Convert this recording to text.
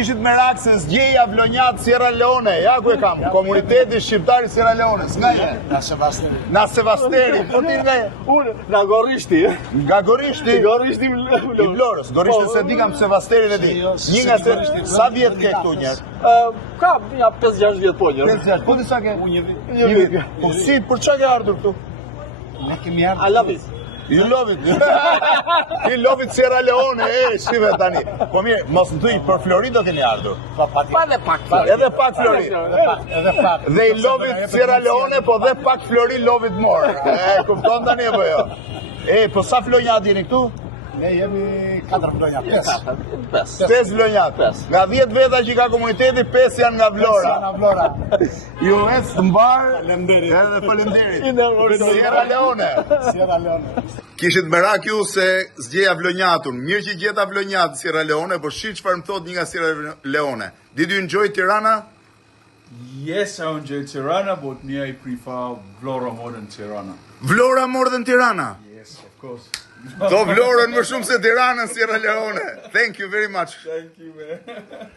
Kishit merak se zgjeja vlonjat Sierra Leone, ja ku e kam, komuniteti shqiptar i Sierra Leones, nga je? Na Sevasteri, po ti nga je? Unë, nga Gorishti. Nga Gorishti? Gorishti I Vlorës, Gorishti se di kam Sevasterin e di. Një nga se, sa vjet ke këtu njerë? Ka, ja 5-6 vjet po njerë. 5 vjet, po ti sa ke? Unë një vit. Po si, për qa ke ardhur këtu? Ne kemi ardhur. I love it. You love it. You love it Sierra Leone, shive tani. Po mirë, mos më thuj, për Flori do keni ardhur. Pa dhe pak. Edhe pak Flori. Edhe pak. Dhe I love it Sierra Leone, po dhe pak Flori love it more. Kupton tani apo jo? Po sa vlonjat jeni këtu? Ne jemi 4 vlonjat, 5. 5 vlonjat. Nga 10 veta që ka komuniteti, 5 janë nga Vlora. Nga Vlora. Ju ec të mbar, Faleminderit. edhe faleminderit. Sierra Leone. Sierra Leone. Kishit merak ju se zgjeja vlonjatun. Mirë që gjeta vlonjat Sierra Leone, por shi çfarë më thot një nga Sierra Leone. Did you enjoy Tirana? Yes, I enjoy Tirana, but me I prefer Vlora more than Tirana. Vlora more than Tirana. Yes, of course. Do Vlorën më shumë se Tiranën, Sierra Leone. Thank you very much. Thank you, man.